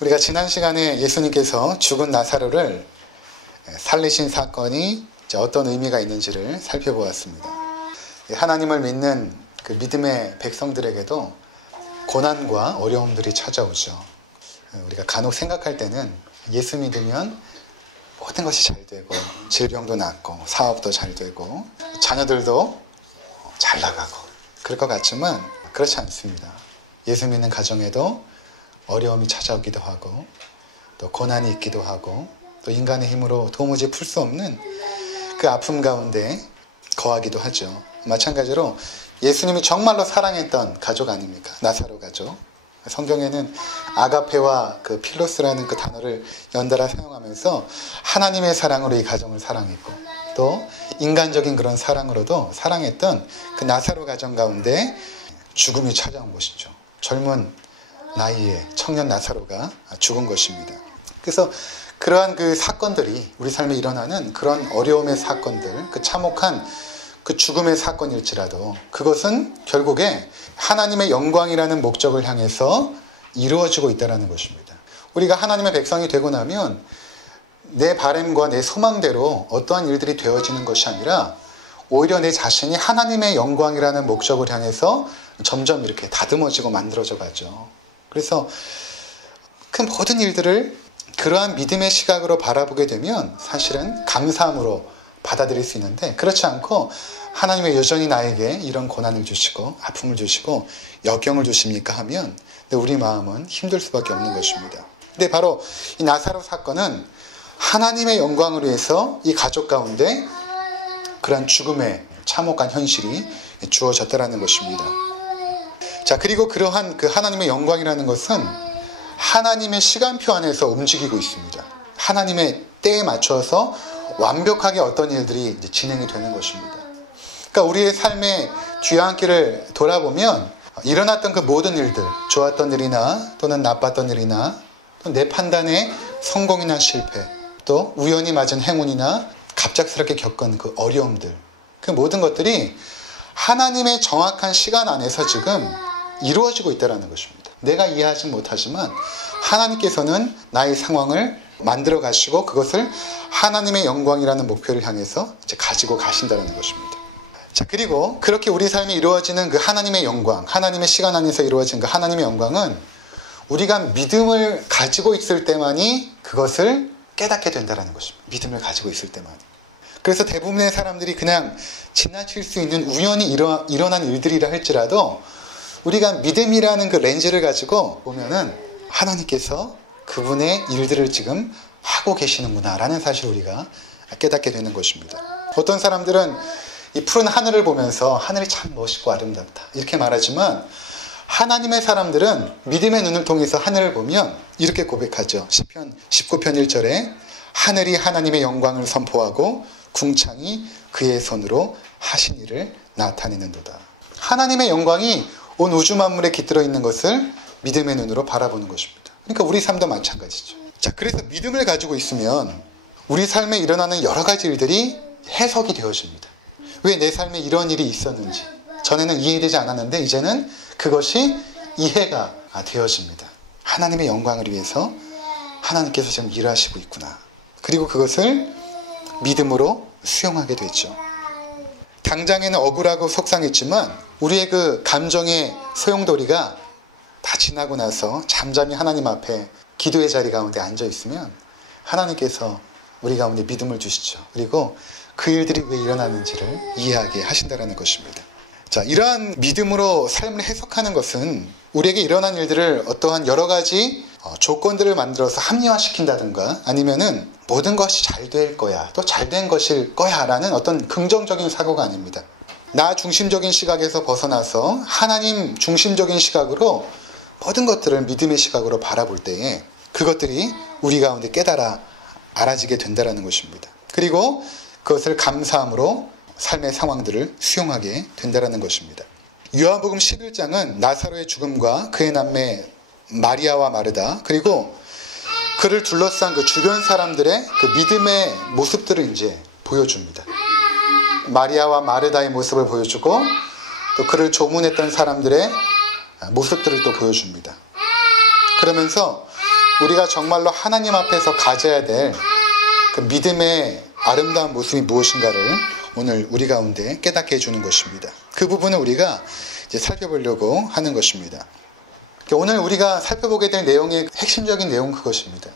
우리가 지난 시간에 예수님께서 죽은 나사로를 살리신 사건이 어떤 의미가 있는지를 살펴보았습니다. 하나님을 믿는 그 믿음의 백성들에게도 고난과 어려움들이 찾아오죠. 우리가 간혹 생각할 때는 예수 믿으면 모든 것이 잘 되고 질병도 낫고 사업도 잘 되고 자녀들도 잘 나가고 그럴 것 같지만 그렇지 않습니다. 예수 믿는 가정에도 어려움이 찾아오기도 하고 또 고난이 있기도 하고 또 인간의 힘으로 도무지 풀 수 없는 그 아픔 가운데 거하기도 하죠. 마찬가지로 예수님이 정말로 사랑했던 가족 아닙니까? 나사로 가족. 성경에는 아가페와 그 필로스라는 그 단어를 연달아 사용하면서 하나님의 사랑으로 이 가정을 사랑했고 또 인간적인 그런 사랑으로도 사랑했던 그 나사로 가정 가운데 죽음이 찾아온 것이죠. 젊은 나이에 청년 나사로가 죽은 것입니다. 그래서 그러한 그 사건들이 우리 삶에 일어나는 그런 어려움의 사건들, 그 참혹한 그 죽음의 사건일지라도 그것은 결국에 하나님의 영광이라는 목적을 향해서 이루어지고 있다는 것입니다. 우리가 하나님의 백성이 되고 나면 내 바람과 내 소망대로 어떠한 일들이 되어지는 것이 아니라 오히려 내 자신이 하나님의 영광이라는 목적을 향해서 점점 이렇게 다듬어지고 만들어져 가죠. 그래서 그 모든 일들을 그러한 믿음의 시각으로 바라보게 되면 사실은 감사함으로 받아들일 수 있는데 그렇지 않고 하나님의 여전히 나에게 이런 고난을 주시고 아픔을 주시고 역경을 주십니까 하면 우리 마음은 힘들 수밖에 없는 것입니다. 근데 바로 이 나사로 사건은 하나님의 영광을 위해서 이 가족 가운데 그러한 죽음의 참혹한 현실이 주어졌다는 것입니다. 자, 그리고 그러한 그 하나님의 영광이라는 것은 하나님의 시간표 안에서 움직이고 있습니다. 하나님의 때에 맞춰서 완벽하게 어떤 일들이 진행이 되는 것입니다. 그러니까 우리의 삶의 뒤안길을 돌아보면 일어났던 그 모든 일들, 좋았던 일이나 또는 나빴던 일이나 또 내 판단의 성공이나 실패, 또 우연히 맞은 행운이나 갑작스럽게 겪은 그 어려움들, 그 모든 것들이 하나님의 정확한 시간 안에서 지금 이루어지고 있다는 것입니다. 내가 이해하지 못하지만 하나님께서는 나의 상황을 만들어 가시고 그것을 하나님의 영광이라는 목표를 향해서 이제 가지고 가신다는 것입니다. 자, 그리고 그렇게 우리 삶이 이루어지는 그 하나님의 영광, 하나님의 시간 안에서 이루어진 그 하나님의 영광은 우리가 믿음을 가지고 있을 때만이 그것을 깨닫게 된다는 것입니다. 믿음을 가지고 있을 때만. 그래서 대부분의 사람들이 그냥 지나칠 수 있는 우연히 일어난 일들이라 할지라도 우리가 믿음이라는 그 렌즈를 가지고 보면은 하나님께서 그분의 일들을 지금 하고 계시는구나라는 사실을 우리가 깨닫게 되는 것입니다. 어떤 사람들은 이 푸른 하늘을 보면서 하늘이 참 멋있고 아름답다 이렇게 말하지만 하나님의 사람들은 믿음의 눈을 통해서 하늘을 보면 이렇게 고백하죠. 시편 19편 1절에 하늘이 하나님의 영광을 선포하고 궁창이 그의 손으로 하신 일을 나타내는도다. 하나님의 영광이 온 우주 만물에 깃들어 있는 것을 믿음의 눈으로 바라보는 것입니다. 그러니까 우리 삶도 마찬가지죠. 자, 그래서 믿음을 가지고 있으면 우리 삶에 일어나는 여러 가지 일들이 해석이 되어집니다. 왜 내 삶에 이런 일이 있었는지 전에는 이해되지 않았는데 이제는 그것이 이해가 되어집니다. 하나님의 영광을 위해서 하나님께서 지금 일하시고 있구나. 그리고 그것을 믿음으로 수용하게 되죠. 당장에는 억울하고 속상했지만 우리의 그 감정의 소용돌이가 다 지나고 나서 잠잠히 하나님 앞에 기도의 자리 가운데 앉아 있으면 하나님께서 우리 가운데 믿음을 주시죠. 그리고 그 일들이 왜 일어나는지를 이해하게 하신다는 것입니다. 자, 이러한 믿음으로 삶을 해석하는 것은 우리에게 일어난 일들을 어떠한 여러 가지 조건들을 만들어서 합리화시킨다든가 아니면은 모든 것이 잘 될 거야, 또 잘 된 것일 거야 라는 어떤 긍정적인 사고가 아닙니다. 나 중심적인 시각에서 벗어나서 하나님 중심적인 시각으로 모든 것들을 믿음의 시각으로 바라볼 때에 그것들이 우리 가운데 깨달아 알아지게 된다는 것입니다. 그리고 그것을 감사함으로 삶의 상황들을 수용하게 된다는 것입니다. 요한복음 11장은 나사로의 죽음과 그의 남매 마리아와 마르다 그리고 그를 둘러싼 그 주변 사람들의 그 믿음의 모습들을 이제 보여줍니다. 마리아와 마르다의 모습을 보여주고 또 그를 조문했던 사람들의 모습들을 또 보여줍니다. 그러면서 우리가 정말로 하나님 앞에서 가져야 될 그 믿음의 아름다운 모습이 무엇인가를 오늘 우리 가운데 깨닫게 해주는 것입니다. 그 부분을 우리가 이제 살펴보려고 하는 것입니다. 오늘 우리가 살펴보게 될 내용의 핵심적인 내용은 그것입니다.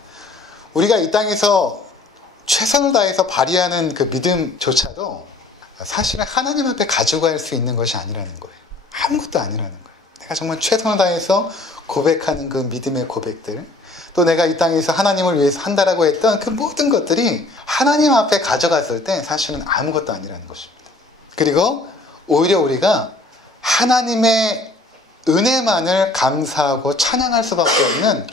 우리가 이 땅에서 최선을 다해서 발휘하는 그 믿음조차도 사실은 하나님 앞에 가져갈 수 있는 것이 아니라는 거예요. 아무것도 아니라는 거예요. 내가 정말 최선을 다해서 고백하는 그 믿음의 고백들, 또 내가 이 땅에서 하나님을 위해서 한다라고 했던 그 모든 것들이 하나님 앞에 가져갔을 때 사실은 아무것도 아니라는 것입니다. 그리고 오히려 우리가 하나님의 은혜만을 감사하고 찬양할 수밖에 없는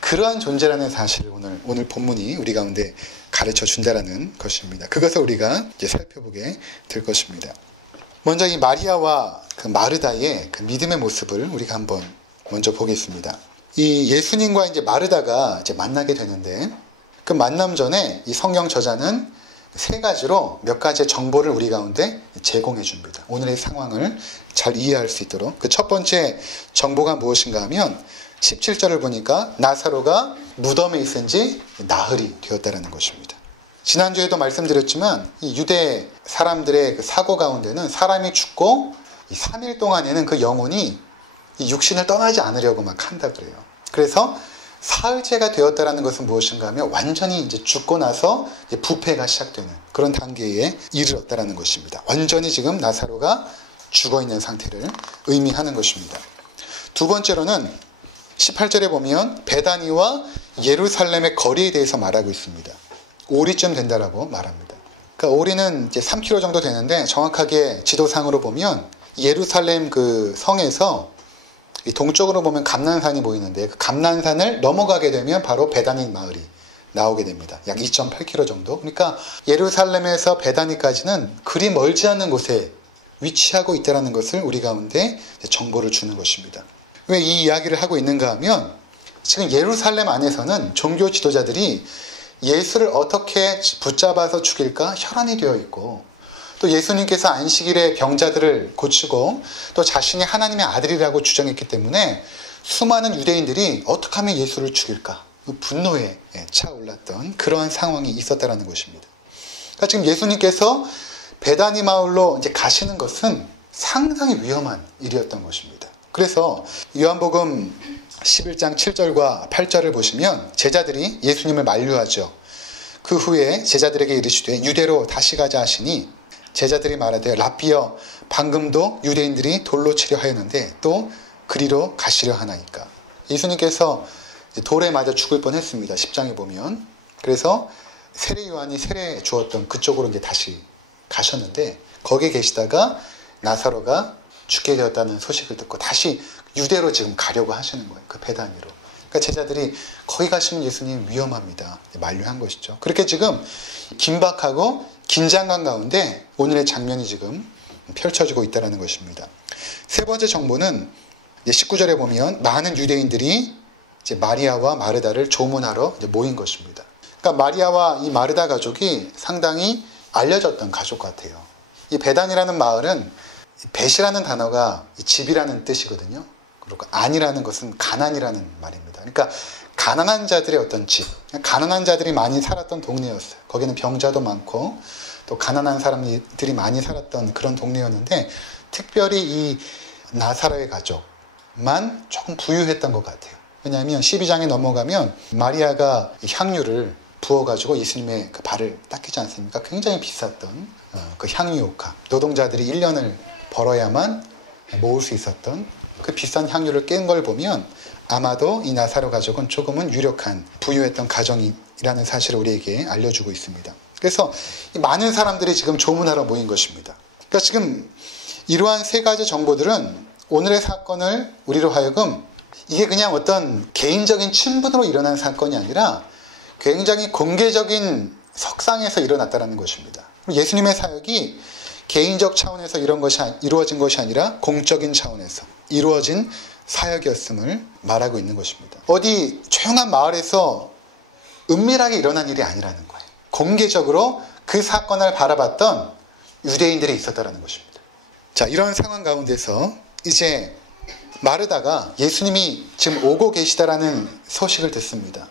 그러한 존재라는 사실을 오늘 본문이 우리 가운데 가르쳐 준다라는 것입니다. 그것을 우리가 이제 살펴보게 될 것입니다. 먼저 이 마리아와 그 마르다의 그 믿음의 모습을 우리가 한번 먼저 보겠습니다. 이 예수님과 이제 마르다가 이제 만나게 되는데, 그 만남 전에 이 성경 저자는 세 가지로 몇 가지의 정보를 우리 가운데 제공해 줍니다. 오늘의 상황을 잘 이해할 수 있도록. 그 첫 번째 정보가 무엇인가 하면 17절을 보니까 나사로가 무덤에 있은 지 나흘이 되었다는 것입니다. 지난주에도 말씀드렸지만 이 유대 사람들의 그 사고 가운데는 사람이 죽고 이 3일 동안에는 그 영혼이 이 육신을 떠나지 않으려고 막 한다 그래요. 그래서 사흘째가 되었다는 것은 무엇인가 하면 완전히 이제 죽고 나서 이제 부패가 시작되는 그런 단계에 이르렀다는 것입니다. 완전히 지금 나사로가 죽어 있는 상태를 의미하는 것입니다. 두 번째로는 18절에 보면 베다니와 예루살렘의 거리에 대해서 말하고 있습니다. 오리쯤 된다라고 말합니다. 그러니까 오리는 이제 3km 정도 되는데 정확하게 지도상으로 보면 예루살렘 그 성에서 이 동쪽으로 보면 감난산이 보이는데 그 감난산을 넘어가게 되면 바로 베다니 마을이 나오게 됩니다. 약 2.8km 정도. 그러니까 예루살렘에서 베다니까지는 그리 멀지 않은 곳에 위치하고 있다는 것을 우리 가운데 정보를 주는 것입니다. 왜 이 이야기를 하고 있는가 하면 지금 예루살렘 안에서는 종교 지도자들이 예수를 어떻게 붙잡아서 죽일까 혈안이 되어 있고, 또 예수님께서 안식일에 병자들을 고치고 또 자신이 하나님의 아들이라고 주장했기 때문에 수많은 유대인들이 어떻게 하면 예수를 죽일까 분노에 차올랐던 그러한 상황이 있었다는 것입니다. 그러니까 지금 예수님께서 베다니 마을로 이제 가시는 것은 상당히 위험한 일이었던 것입니다. 그래서 요한복음 11장 7절과 8절을 보시면 제자들이 예수님을 만류하죠. 그 후에 제자들에게 이르시되 유대로 다시 가자 하시니 제자들이 말하되 라삐여 방금도 유대인들이 돌로 치려 하였는데 또 그리로 가시려 하나이까. 예수님께서 돌에 맞아 죽을 뻔했습니다. 10장에 보면. 그래서 세례 요한이 세례 주었던 그쪽으로 이제 다시 가셨는데 거기에 계시다가 나사로가 죽게 되었다는 소식을 듣고 다시 유대로 지금 가려고 하시는 거예요. 그 베다니로. 그러니까 제자들이 거기 가시면 예수님 위험합니다. 만류한 것이죠. 그렇게 지금 긴박하고 긴장감 가운데 오늘의 장면이 지금 펼쳐지고 있다는 것입니다. 세 번째 정보는 19절에 보면 많은 유대인들이 이제 마리아와 마르다를 조문하러 이제 모인 것입니다. 그러니까 마리아와 이 마르다 가족이 상당히 알려졌던 가족 같아요. 이 베단이라는 마을은 벳이라는 단어가 집이라는 뜻이거든요. 그리고 안이라는 것은 가난이라는 말입니다. 그러니까 가난한 자들의 어떤 집, 가난한 자들이 많이 살았던 동네였어요. 거기는 병자도 많고 또 가난한 사람들이 많이 살았던 그런 동네였는데 특별히 이 나사로의 가족만 조금 부유했던 것 같아요. 왜냐하면 12장에 넘어가면 마리아가 향유를 부어가지고 예수님의 그 발을 닦이지 않습니까? 굉장히 비쌌던 그 향유 옥합, 노동자들이 1년을 벌어야만 모을 수 있었던 그 비싼 향유를 깬 걸 보면 아마도 이 나사로 가족은 조금은 유력한 부유했던 가정이라는 사실을 우리에게 알려주고 있습니다. 그래서 많은 사람들이 지금 조문하러 모인 것입니다. 그러니까 지금 이러한 세 가지 정보들은 오늘의 사건을 우리로 하여금 이게 그냥 어떤 개인적인 친분으로 일어난 사건이 아니라 굉장히 공개적인 석상에서 일어났다는 것입니다. 예수님의 사역이 개인적 차원에서 이루어진 것이 아니라 공적인 차원에서 이루어진 사역이었음을 말하고 있는 것입니다. 어디 조용한 마을에서 은밀하게 일어난 일이 아니라는 거예요. 공개적으로 그 사건을 바라봤던 유대인들이 있었다는 것입니다. 자, 이런 상황 가운데서 이제 마르다가 예수님이 지금 오고 계시다라는 소식을 듣습니다.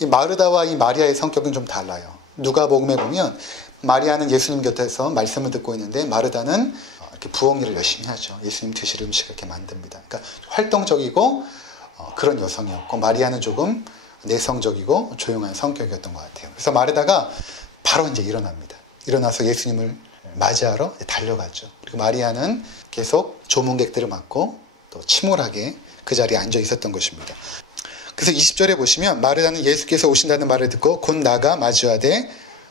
이 마르다와 이 마리아의 성격은 좀 달라요. 누가복음에 보면 마리아는 예수님 곁에서 말씀을 듣고 있는데 마르다는 이렇게 부엌 일을 열심히 하죠. 예수님 드실 음식을 이렇게 만듭니다. 그러니까 활동적이고 그런 여성이었고, 마리아는 조금 내성적이고 조용한 성격이었던 것 같아요. 그래서 마르다가 바로 이제 일어납니다. 일어나서 예수님을 맞이하러 달려가죠. 그리고 마리아는 계속 조문객들을 맞고 또 침울하게 그 자리에 앉아 있었던 것입니다. 그래서 20절에 보시면 마르다는 예수께서 오신다는 말을 듣고 곧 나가 마주하되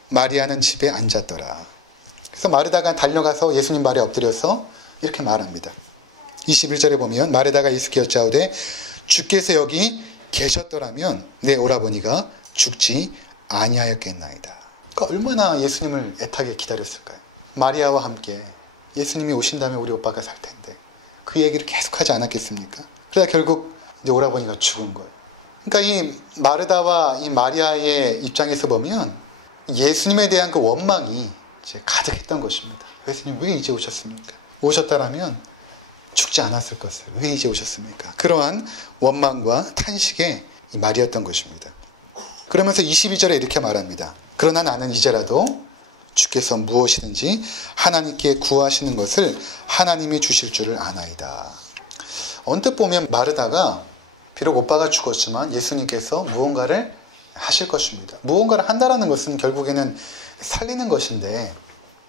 마리아는 집에 앉았더라. 그래서 마르다가 달려가서 예수님 발에 엎드려서 이렇게 말합니다. 21절에 보면 마르다가 예수께 여짜오되 주께서 여기 계셨더라면 내 오라버니가 죽지 아니하였겠나이다. 그러니까 얼마나 예수님을 애타게 기다렸을까요? 마리아와 함께 예수님이 오신다면 우리 오빠가 살 텐데 그 얘기를 계속하지 않았겠습니까? 그러다 결국 이제 오라버니가 죽은 거예요. 그러니까 이 마르다와 이 마리아의 입장에서 보면 예수님에 대한 그 원망이 이제 가득했던 것입니다. 예수님 왜 이제 오셨습니까? 오셨다라면 죽지 않았을 것을 왜 이제 오셨습니까? 그러한 원망과 탄식의 말이었던 것입니다. 그러면서 22절에 이렇게 말합니다. 그러나 나는 이제라도 주께서 무엇이든지 하나님께 구하시는 것을 하나님이 주실 줄을 아나이다. 언뜻 보면 마르다가 비록 오빠가 죽었지만 예수님께서 무언가를 하실 것입니다. 무언가를 한다라는 것은 결국에는 살리는 것인데,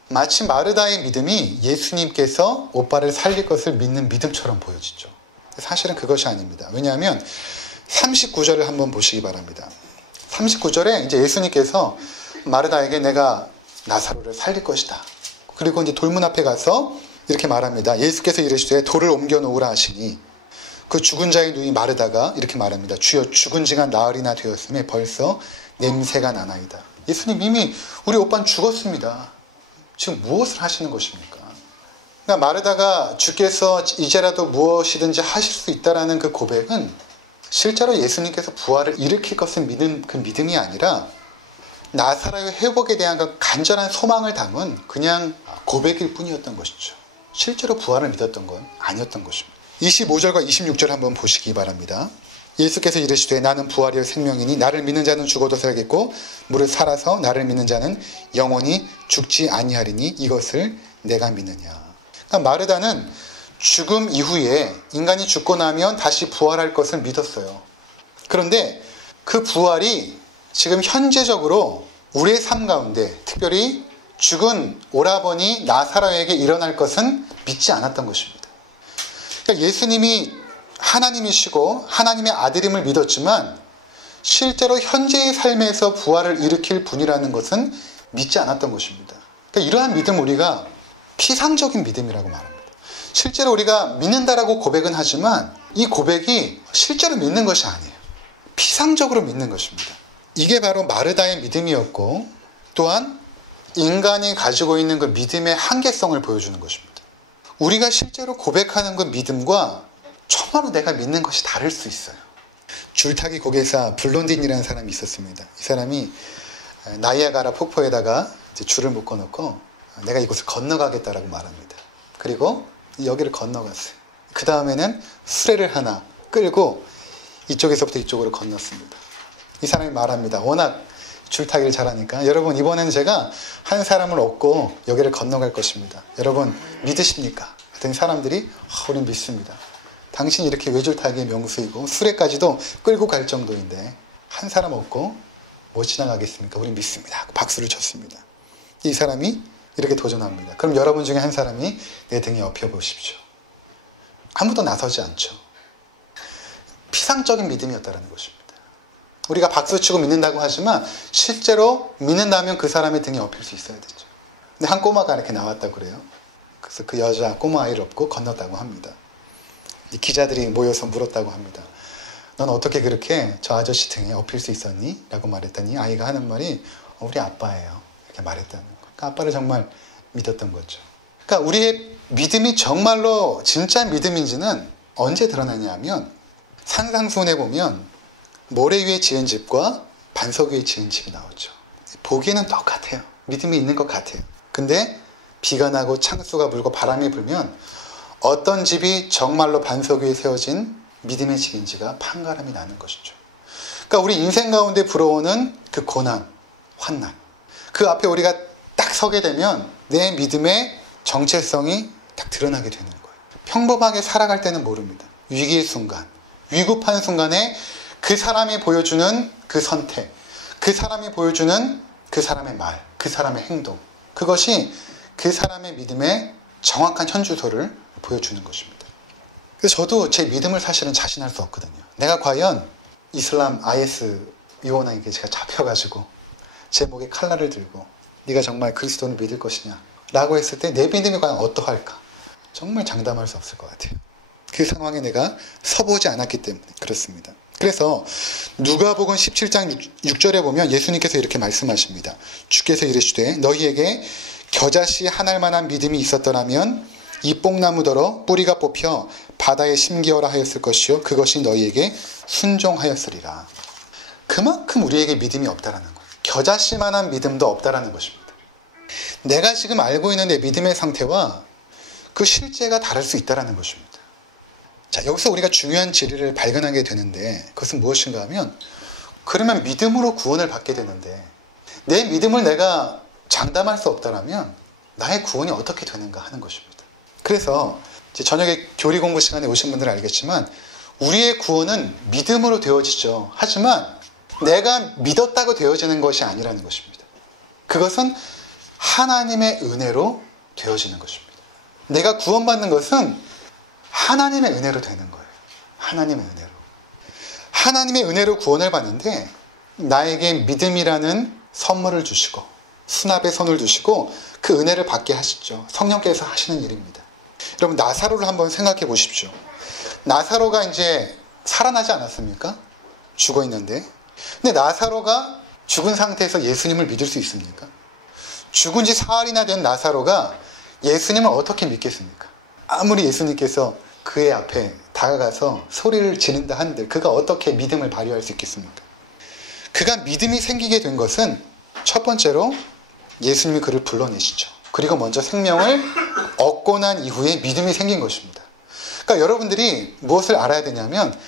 마치 마르다의 믿음이 예수님께서 오빠를 살릴 것을 믿는 믿음처럼 보여지죠. 사실은 그것이 아닙니다. 왜냐하면 39절을 한번 보시기 바랍니다. 39절에 이제 예수님께서 마르다에게 내가 나사로를 살릴 것이다. 그리고 이제 돌문 앞에 가서 이렇게 말합니다. 예수께서 이르시되 돌을 옮겨 놓으라 하시니 그 죽은 자의 누이 마르다가 이렇게 말합니다. 주여 죽은 지가 나흘이나 되었음에 벌써 냄새가 나나이다. 예수님 이미 우리 오빠는 죽었습니다. 지금 무엇을 하시는 것입니까? 그러니까 마르다가 주께서 이제라도 무엇이든지 하실 수 있다라는 그 고백은 실제로 예수님께서 부활을 일으킬 것을 믿는 그 믿음이 아니라 나사로의 회복에 대한 그 간절한 소망을 담은 그냥 고백일 뿐이었던 것이죠. 실제로 부활을 믿었던 건 아니었던 것입니다. 25절과 26절 한번 보시기 바랍니다. 예수께서 이르시되 나는 부활이요 생명이니 나를 믿는 자는 죽어도 살겠고 무릇 살아서 나를 믿는 자는 영원히 죽지 아니하리니 이것을 내가 믿느냐. 그러니까 마르다는 죽음 이후에 인간이 죽고 나면 다시 부활할 것을 믿었어요. 그런데 그 부활이 지금 현재적으로 우리의 삶 가운데 특별히 죽은 오라버니 나사로에게 일어날 것은 믿지 않았던 것입니다. 그러니까 예수님이 하나님이시고 하나님의 아들임을 믿었지만 실제로 현재의 삶에서 부활을 일으킬 분이라는 것은 믿지 않았던 것입니다. 그러니까 이러한 믿음 우리가 피상적인 믿음이라고 말합니다. 실제로 우리가 믿는다라고 고백은 하지만 이 고백이 실제로 믿는 것이 아니에요. 피상적으로 믿는 것입니다. 이게 바로 마르다의 믿음이었고 또한 인간이 가지고 있는 그 믿음의 한계성을 보여주는 것입니다. 우리가 실제로 고백하는 그 믿음과 정말로 내가 믿는 것이 다를 수 있어요. 줄타기 고개사 블론딘이라는 사람이 있었습니다. 이 사람이 나이아가라 폭포에다가 이제 줄을 묶어놓고 내가 이곳을 건너가겠다라고 말합니다. 그리고 여기를 건너갔어요. 그 다음에는 수레를 하나 끌고 이쪽에서부터 이쪽으로 건넜습니다. 이 사람이 말합니다. 워낙 줄타기를 잘하니까 여러분 이번에는 제가 한 사람을 얻고 여기를 건너갈 것입니다. 여러분 믿으십니까? 그랬더니 사람들이 우린 믿습니다. 당신이 이렇게 외줄타기의 명수이고 수레까지도 끌고 갈 정도인데 한 사람 얻고 못 지나가겠습니까? 우린 믿습니다. 하고 박수를 쳤습니다. 이 사람이 이렇게 도전합니다. 그럼 여러분 중에 한 사람이 내 등에 엎여보십시오. 아무도 나서지 않죠. 피상적인 믿음이었다는 것입니다. 우리가 박수치고 믿는다고 하지만 실제로 믿는다면 그 사람의 등에 엎일 수 있어야 되죠. 근데 한 꼬마가 이렇게 나왔다고 그래요. 그래서 그 여자 꼬마 아이를 업고 건넜다고 합니다. 이 기자들이 모여서 물었다고 합니다. 넌 어떻게 그렇게 저 아저씨 등에 엎일 수 있었니? 라고 말했더니 아이가 하는 말이 우리 아빠예요. 이렇게 말했다는 거예요. 그러니까 아빠를 정말 믿었던 거죠. 그러니까 우리의 믿음이 정말로 진짜 믿음인지는 언제 드러나냐 하면 산상수훈에 보면 모래 위에 지은 집과 반석 위에 지은 집이 나오죠. 보기에는 똑같아요. 믿음이 있는 것 같아요. 근데 비가 나고 창수가 불고 바람이 불면 어떤 집이 정말로 반석 위에 세워진 믿음의 집인지가 판가름이 나는 것이죠. 그러니까 우리 인생 가운데 불어오는 그 고난, 환난, 그 앞에 우리가 딱 서게 되면 내 믿음의 정체성이 딱 드러나게 되는 거예요. 평범하게 살아갈 때는 모릅니다. 위기의 순간, 위급한 순간에 그 사람이 보여주는 그 선택, 그 사람이 보여주는 그 사람의 말, 그 사람의 행동, 그것이 그 사람의 믿음의 정확한 현주소를 보여주는 것입니다. 그래서 저도 제 믿음을 사실은 자신할 수 없거든요. 내가 과연 이슬람 IS 요원에게 제가 잡혀가지고 제 목에 칼날을 들고 네가 정말 그리스도를 믿을 것이냐 라고 했을 때 내 믿음이 과연 어떠할까? 정말 장담할 수 없을 것 같아요. 그 상황에 내가 서보지 않았기 때문에 그렇습니다. 그래서 누가복음 17장 6절에 보면 예수님께서 이렇게 말씀하십니다. 주께서 이르시되 너희에게 겨자씨 하나일 만한 믿음이 있었더라면 이 뽕나무더러 뿌리가 뽑혀 바다에 심기어라 하였을 것이요 그것이 너희에게 순종하였으리라. 그만큼 우리에게 믿음이 없다라는 거예요. 겨자씨만한 믿음도 없다라는 것입니다. 내가 지금 알고 있는 내 믿음의 상태와 그 실제가 다를 수 있다라는 것입니다. 자, 여기서 우리가 중요한 진리를 발견하게 되는데 그것은 무엇인가 하면 그러면 믿음으로 구원을 받게 되는데 내 믿음을 내가 장담할 수 없다라면 나의 구원이 어떻게 되는가 하는 것입니다. 그래서 이제 저녁에 교리 공부 시간에 오신 분들은 알겠지만 우리의 구원은 믿음으로 되어지죠. 하지만 내가 믿었다고 되어지는 것이 아니라는 것입니다. 그것은 하나님의 은혜로 되어지는 것입니다. 내가 구원받는 것은 하나님의 은혜로 되는 거예요. 하나님의 은혜로. 하나님의 은혜로 구원을 받는데 나에게 믿음이라는 선물을 주시고 수납의 손을 주시고 그 은혜를 받게 하시죠. 성령께서 하시는 일입니다. 여러분 나사로를 한번 생각해 보십시오. 나사로가 이제 살아나지 않았습니까? 죽어 있는데. 근데 나사로가 죽은 상태에서 예수님을 믿을 수 있습니까? 죽은 지 사흘이나 된 나사로가 예수님을 어떻게 믿겠습니까? 아무리 예수님께서 그의 앞에 다가가서 소리를 지른다 한들 그가 어떻게 믿음을 발휘할 수 있겠습니까? 그가 믿음이 생기게 된 것은 첫 번째로 예수님이 그를 불러내시죠. 그리고 먼저 생명을 얻고 난 이후에 믿음이 생긴 것입니다. 그러니까 여러분들이 무엇을 알아야 되냐면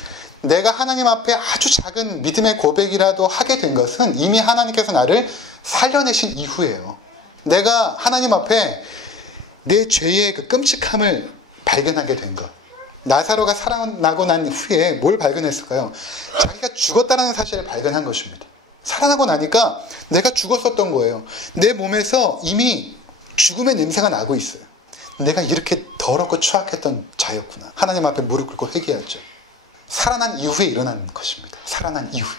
내가 하나님 앞에 아주 작은 믿음의 고백이라도 하게 된 것은 이미 하나님께서 나를 살려내신 이후예요. 내가 하나님 앞에 내 죄의 그 끔찍함을 발견하게 된 것. 나사로가 살아나고 난 후에 뭘 발견했을까요? 자기가 죽었다는 사실을 발견한 것입니다. 살아나고 나니까 내가 죽었었던 거예요. 내 몸에서 이미 죽음의 냄새가 나고 있어요. 내가 이렇게 더럽고 추악했던 자였구나. 하나님 앞에 무릎 꿇고 회개하죠. 살아난 이후에 일어난 것입니다. 살아난 이후에.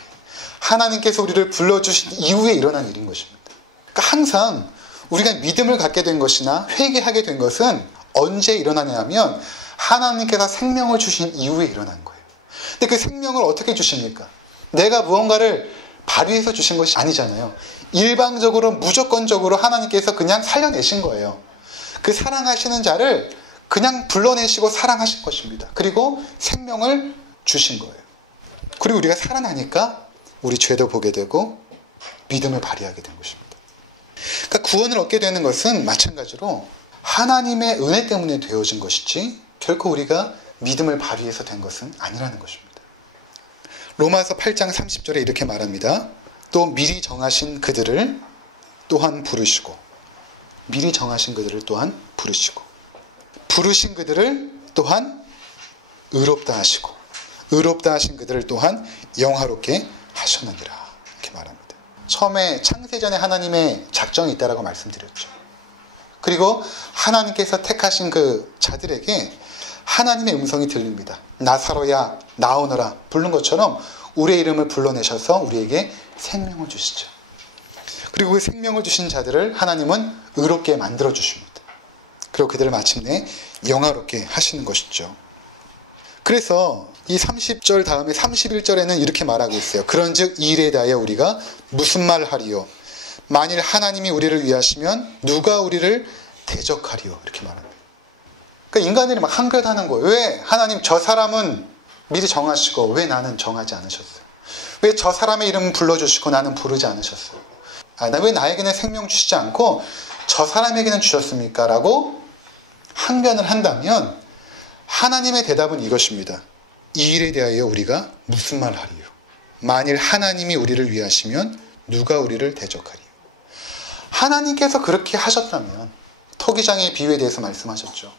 하나님께서 우리를 불러주신 이후에 일어난 일인 것입니다. 그러니까 항상 우리가 믿음을 갖게 된 것이나 회개하게 된 것은 언제 일어나냐면 하나님께서 생명을 주신 이후에 일어난 거예요. 근데 그 생명을 어떻게 주십니까? 내가 무언가를 발휘해서 주신 것이 아니잖아요. 일방적으로 무조건적으로 하나님께서 그냥 살려내신 거예요. 그 사랑하시는 자를 그냥 불러내시고 사랑하신 것입니다. 그리고 생명을 주신 거예요. 그리고 우리가 살아나니까 우리 죄도 보게 되고 믿음을 발휘하게 된 것입니다. 그러니까 구원을 얻게 되는 것은 마찬가지로 하나님의 은혜 때문에 되어진 것이지 결코 우리가 믿음을 발휘해서 된 것은 아니라는 것입니다. 로마서 8장 30절에 이렇게 말합니다. 또 미리 정하신 그들을 또한 부르시고 미리 정하신 그들을 또한 부르시고 부르신 그들을 또한 의롭다 하시고 의롭다 하신 그들을 또한 영화롭게 하셨느니라 이렇게 말합니다. 처음에 창세전에 하나님의 작정이 있다라고 말씀드렸죠. 그리고 하나님께서 택하신 그 자들에게 하나님의 음성이 들립니다. 나사로야 나오너라 부른 것처럼 우리의 이름을 불러내셔서 우리에게 생명을 주시죠. 그리고 그 생명을 주신 자들을 하나님은 의롭게 만들어 주십니다. 그리고 그들을 마침내 영화롭게 하시는 것이죠. 그래서 이 30절 다음에 31절에는 이렇게 말하고 있어요. 그런즉 이 일에 대하여 우리가 무슨 말을 하리요? 만일 하나님이 우리를 위하시면 누가 우리를 대적하리요? 이렇게 말합니다. 그러니까 인간들이 막 한결하는 거예요. 왜 하나님 저 사람은 미리 정하시고 왜 나는 정하지 않으셨어요? 왜 저 사람의 이름은 불러주시고 나는 부르지 않으셨어요? 왜 나에게는 생명 주시지 않고 저 사람에게는 주셨습니까? 라고 항변을 한다면 하나님의 대답은 이것입니다. 이 일에 대하여 우리가 무슨 말 하리요? 만일 하나님이 우리를 위하시면 누가 우리를 대적하리요? 하나님께서 그렇게 하셨다면, 토기장의 비유에 대해서 말씀하셨죠.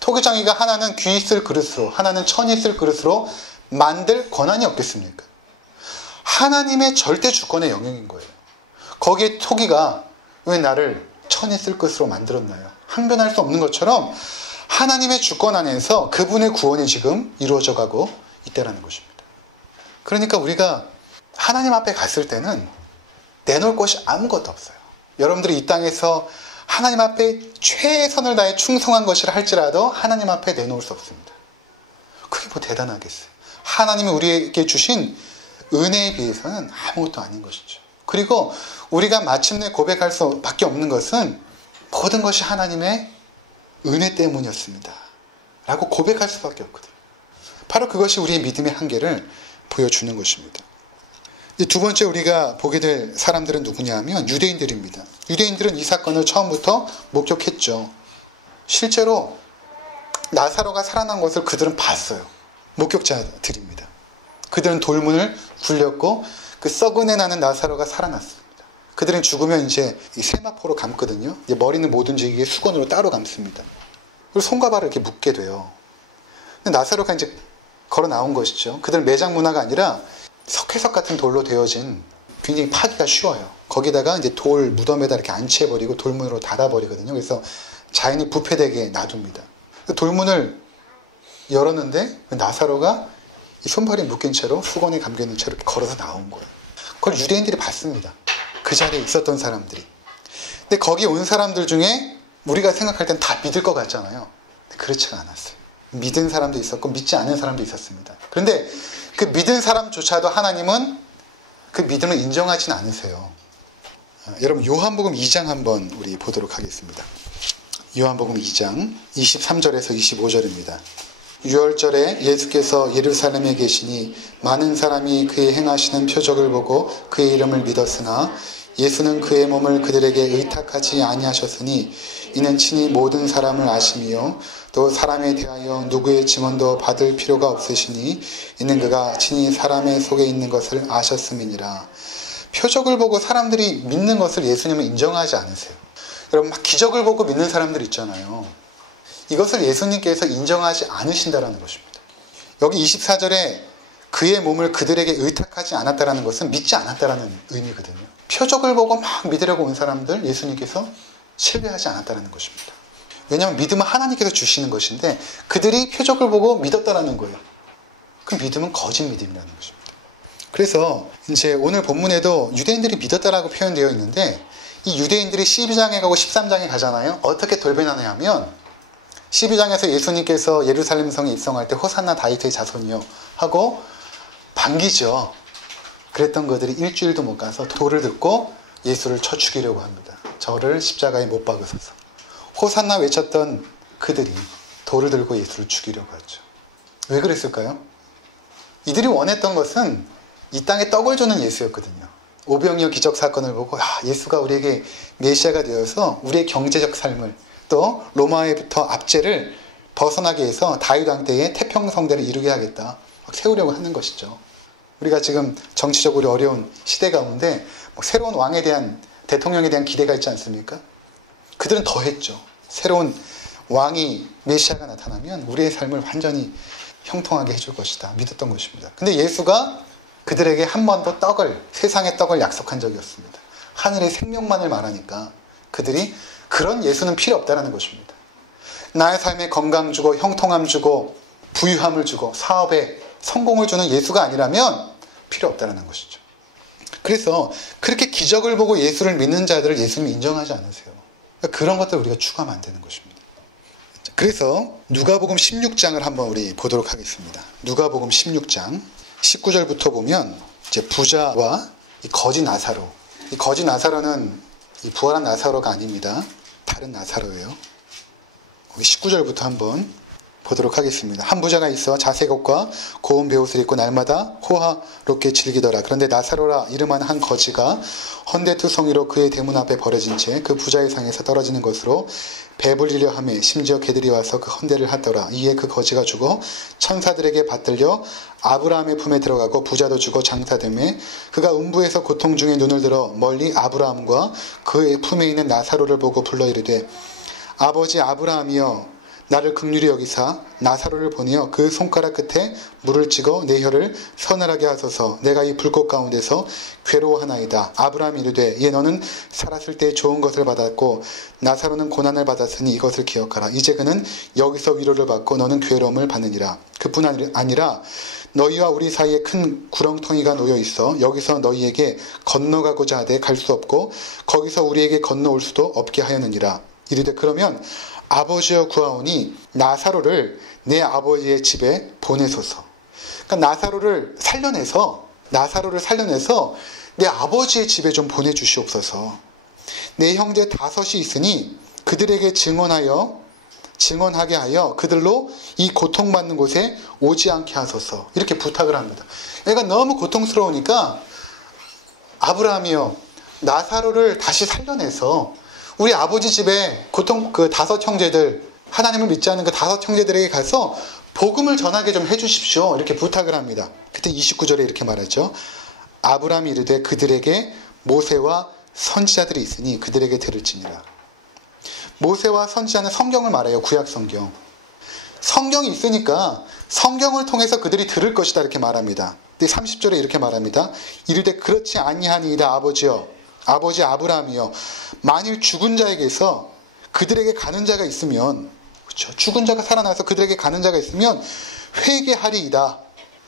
토기장이가 하나는 귀 있을 그릇으로, 하나는 천이 있을 그릇으로 만들 권한이 없겠습니까? 하나님의 절대 주권의 영역인 거예요. 거기에 토기가 왜 나를 천이 있을 그릇으로 만들었나요? 항변할 수 없는 것처럼 하나님의 주권 안에서 그분의 구원이 지금 이루어져 가고 있다는 것입니다. 그러니까 우리가 하나님 앞에 갔을 때는 내놓을 것이 아무것도 없어요. 여러분들이 이 땅에서 하나님 앞에 최선을 다해 충성한 것이라 할지라도 하나님 앞에 내놓을 수 없습니다. 그게 뭐 대단하겠어요. 하나님이 우리에게 주신 은혜에 비해서는 아무것도 아닌 것이죠. 그리고 우리가 마침내 고백할 수밖에 없는 것은 모든 것이 하나님의 은혜 때문이었습니다 라고 고백할 수밖에 없거든요. 바로 그것이 우리의 믿음의 한계를 보여주는 것입니다. 두 번째 우리가 보게 될 사람들은 누구냐 하면 유대인들입니다. 유대인들은 이 사건을 처음부터 목격했죠. 실제로 나사로가 살아난 것을 그들은 봤어요. 목격자들입니다. 그들은 돌문을 굴렸고 그 썩은내 나는 나사로가 살아났습니다. 그들은 죽으면 이제 세마포로 감거든요. 이제 머리는 못 움직이게 수건으로 따로 감습니다. 그리고 손과 발을 이렇게 묶게 돼요. 근데 나사로가 이제 걸어 나온 것이죠. 그들은 매장 문화가 아니라 석회석 같은 돌로 되어진 굉장히 파기가 쉬워요. 거기다가 이제 돌 무덤에다 이렇게 안치해버리고 돌문으로 닫아버리거든요. 그래서 자연이 부패되게 놔둡니다. 돌문을 열었는데 나사로가 이 손발이 묶인 채로 수건에 감겨있는 채로 이렇게 걸어서 나온 거예요. 그걸 유대인들이 봤습니다. 그 자리에 있었던 사람들이. 근데 거기 온 사람들 중에 우리가 생각할 땐 다 믿을 것 같잖아요. 그렇지가 않았어요. 믿은 사람도 있었고 믿지 않은 사람도 있었습니다. 그런데 그 믿은 사람조차도 하나님은 그 믿음을 인정하지는 않으세요. 여러분 요한복음 2장 한번 우리 보도록 하겠습니다. 요한복음 2장 23절에서 25절입니다. 유월절에 예수께서 예루살렘에 계시니 많은 사람이 그의 행하시는 표적을 보고 그의 이름을 믿었으나 예수는 그의 몸을 그들에게 의탁하지 아니하셨으니 이는 친히 모든 사람을 아심이요 또 사람에 대하여 누구의 증언도 받을 필요가 없으시니 이는 그가 친히 사람의 속에 있는 것을 아셨음이니라. 표적을 보고 사람들이 믿는 것을 예수님은 인정하지 않으세요. 여러분 막 기적을 보고 믿는 사람들 있잖아요. 이것을 예수님께서 인정하지 않으신다는 것입니다. 여기 24절에 그의 몸을 그들에게 의탁하지 않았다는 것은 믿지 않았다는 의미거든요. 표적을 보고 막 믿으려고 온 사람들 예수님께서 신뢰하지 않았다는 것입니다. 왜냐하면 믿음은 하나님께서 주시는 것인데 그들이 표적을 보고 믿었다는 거예요. 그 믿음은 거짓 믿음이라는 것입니다. 그래서 이제 오늘 본문에도 유대인들이 믿었다라고 표현되어 있는데 이 유대인들이 12장에 가고 13장에 가잖아요. 어떻게 돌변하냐 하면 12장에서 예수님께서 예루살렘 성에 입성할 때 호산나 다윗의 자손이요 하고 반기죠. 그랬던 그들이 일주일도 못 가서 돌을 듣고 예수를 쳐 죽이려고 합니다. 저를 십자가에 못 박으소서. 호산나 외쳤던 그들이 돌을 들고 예수를 죽이려고 하죠. 왜 그랬을까요? 이들이 원했던 것은 이 땅에 떡을 주는 예수였거든요. 오병이어 기적 사건을 보고 예수가 우리에게 메시아가 되어서 우리의 경제적 삶을 또 로마에부터 압제를 벗어나게 해서 다윗 왕 때에 태평성대를 이루게 하겠다. 막 세우려고 하는 것이죠. 우리가 지금 정치적으로 어려운 시대 가운데 새로운 왕에 대한 대통령에 대한 기대가 있지 않습니까? 그들은 더 했죠. 새로운 왕이 메시아가 나타나면 우리의 삶을 완전히 형통하게 해줄 것이다. 믿었던 것입니다. 근데 예수가 그들에게 한 번도 세상의 떡을 약속한 적이 없습니다. 하늘의 생명만을 말하니까 그들이 그런 예수는 필요 없다는 것입니다. 나의 삶에 건강 주고 형통함 주고 부유함을 주고 사업에 성공을 주는 예수가 아니라면 필요 없다는 것이죠. 그래서 그렇게 기적을 보고 예수를 믿는 자들을 예수님이 인정하지 않으세요. 그러니까 그런 것들 우리가 추구하면 안 되는 것입니다. 그래서 누가복음 16장을 한번 우리 보도록 하겠습니다. 누가복음 16장 19절부터 보면 이제 부자와 이 거지 나사로. 이 거지 나사로는 이 부활한 나사로가 아닙니다. 다른 나사로예요. 19절부터 한번 보도록 하겠습니다. 한 부자가 있어 자색 옷과 고운 베옷을 입고 날마다 호화롭게 즐기더라. 그런데 나사로라 이름한 한 거지가 헌데투성이로 그의 대문 앞에 버려진 채 그 부자의 상에서 떨어지는 것으로 배불리려 하며 심지어 개들이 와서 그 헌데를 하더라. 이에 그 거지가 죽어 천사들에게 받들려 아브라함의 품에 들어가고 부자도 죽어 장사되매 그가 음부에서 고통 중에 눈을 들어 멀리 아브라함과 그의 품에 있는 나사로를 보고 불러 이르되 아버지 아브라함이여 나를 긍휼히 여기사 나사로를 보내어 그 손가락 끝에 물을 찍어 내 혀를 서늘하게 하소서. 내가 이 불꽃 가운데서 괴로워하나이다. 아브라함이 이르되 이에 너는 살았을 때 좋은 것을 받았고 나사로는 고난을 받았으니 이것을 기억하라. 이제 그는 여기서 위로를 받고 너는 괴로움을 받느니라. 그뿐 아니라 너희와 우리 사이에 큰 구렁텅이가 놓여 있어 여기서 너희에게 건너가고자 하되 갈 수 없고 거기서 우리에게 건너올 수도 없게 하였느니라. 이르되 그러면 아버지여 구하오니 나사로를 내 아버지의 집에 보내소서. 그러니까 나사로를 살려내서 내 아버지의 집에 좀 보내주시옵소서. 내 형제 5이 있으니 그들에게 증언하게 하여 그들로 이 고통받는 곳에 오지 않게 하소서. 이렇게 부탁을 합니다. 얘가 너무 고통스러우니까 아브라함이여 나사로를 다시 살려내서 우리 아버지 집에 그 5 형제들, 하나님을 믿지 않는 그 5 형제들에게 가서 복음을 전하게 좀 해주십시오. 이렇게 부탁을 합니다. 그때 29절에 이렇게 말하죠. 아브라함이 이르되 그들에게 모세와 선지자들이 있으니 그들에게 들을지니라. 모세와 선지자는 성경을 말해요. 구약 성경. 성경이 있으니까 성경을 통해서 그들이 들을 것이다. 이렇게 말합니다. 근데 30절에 이렇게 말합니다. 이르되 그렇지 아니하니이다 아버지여. 아버지 아브라함이여 만일 죽은 자에게서 그들에게 가는 자가 있으면 그렇죠? 죽은 자가 살아나서 그들에게 가는 자가 있으면 회개하리이다.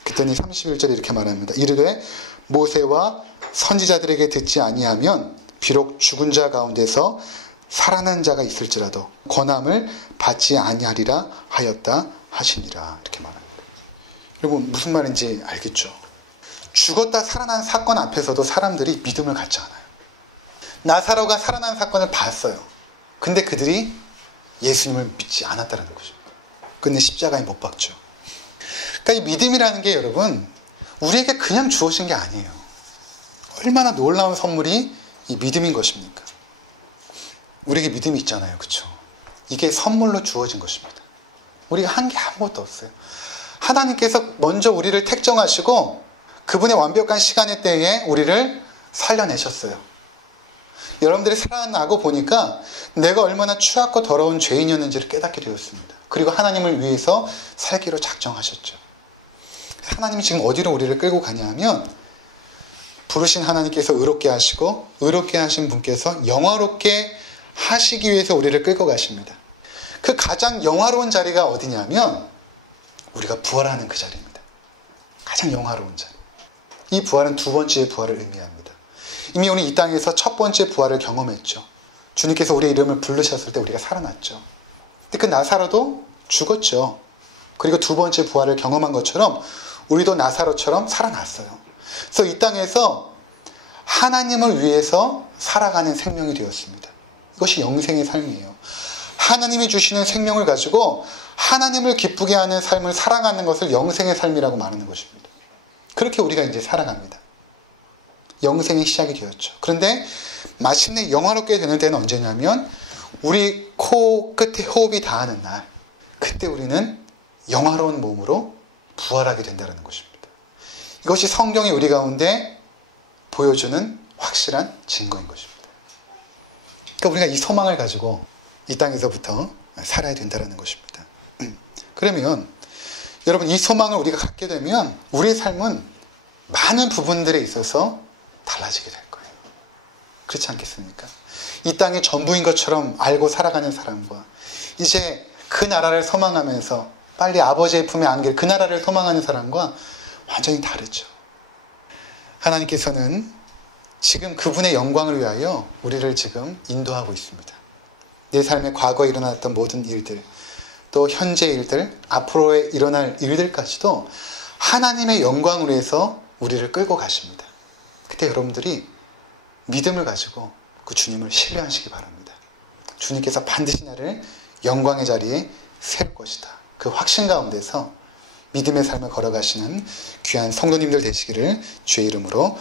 그랬더니 31절에 이렇게 말합니다. 이르되 모세와 선지자들에게 듣지 아니하면 비록 죽은 자 가운데서 살아난 자가 있을지라도 권함을 받지 아니하리라 하였다 하시니라. 이렇게 말합니다. 여러분 무슨 말인지 알겠죠? 죽었다 살아난 사건 앞에서도 사람들이 믿음을 갖지 않아요. 나사로가 살아난 사건을 봤어요. 근데 그들이 예수님을 믿지 않았다는 것입니다. 근데 십자가에 못 박죠. 그러니까 이 믿음이라는 게 여러분 우리에게 그냥 주어진 게 아니에요. 얼마나 놀라운 선물이 이 믿음인 것입니까? 우리에게 믿음이 있잖아요. 그렇죠? 이게 선물로 주어진 것입니다. 우리가 한 게 아무것도 없어요. 하나님께서 먼저 우리를 택정하시고 그분의 완벽한 시간의 때에 우리를 살려내셨어요. 여러분들이 살아나고 보니까 내가 얼마나 추악고 더러운 죄인이었는지를 깨닫게 되었습니다. 그리고 하나님을 위해서 살기로 작정하셨죠. 하나님이 지금 어디로 우리를 끌고 가냐 하면 부르신 하나님께서 의롭게 하시고 의롭게 하신 분께서 영화롭게 하시기 위해서 우리를 끌고 가십니다. 그 가장 영화로운 자리가 어디냐면 우리가 부활하는 그 자리입니다. 가장 영화로운 자리. 이 부활은 2번째의 부활을 의미합니다. 이미 우리 이 땅에서 첫 번째 부활을 경험했죠. 주님께서 우리의 이름을 부르셨을 때 우리가 살아났죠. 근데 그 나사로도 죽었죠. 그리고 2번째 부활을 경험한 것처럼 우리도 나사로처럼 살아났어요. 그래서 이 땅에서 하나님을 위해서 살아가는 생명이 되었습니다. 이것이 영생의 삶이에요. 하나님이 주시는 생명을 가지고 하나님을 기쁘게 하는 삶을 살아가는 것을 영생의 삶이라고 말하는 것입니다. 그렇게 우리가 이제 살아갑니다. 영생의 시작이 되었죠. 그런데 마침내 영화롭게 되는 때는 언제냐면 우리 코 끝에 호흡이 닿는 날, 그때 우리는 영화로운 몸으로 부활하게 된다는 것입니다. 이것이 성경이 우리 가운데 보여주는 확실한 증거인 것입니다. 그러니까 우리가 이 소망을 가지고 이 땅에서부터 살아야 된다는 것입니다. 그러면 여러분 이 소망을 우리가 갖게 되면 우리의 삶은 많은 부분들에 있어서 달라지게 될 거예요. 그렇지 않겠습니까? 이 땅의 전부인 것처럼 알고 살아가는 사람과 이제 그 나라를 소망하면서 빨리 아버지의 품에 안길 그 나라를 소망하는 사람과 완전히 다르죠. 하나님께서는 지금 그분의 영광을 위하여 우리를 지금 인도하고 있습니다. 내 삶의 과거에 일어났던 모든 일들, 또 현재 일들, 앞으로에 일어날 일들까지도 하나님의 영광을 위해서 우리를 끌고 가십니다. 그때 여러분들이 믿음을 가지고 그 주님을 신뢰하시기 바랍니다. 주님께서 반드시 나를 영광의 자리에 세울 것이다. 그 확신 가운데서 믿음의 삶을 걸어가시는 귀한 성도님들 되시기를 주의 이름으로